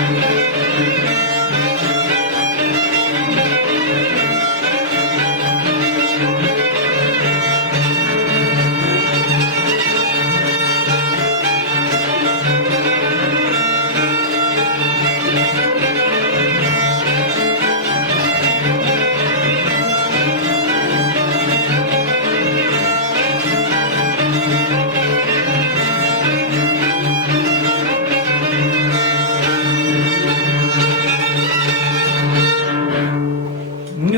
thank mm -hmm. you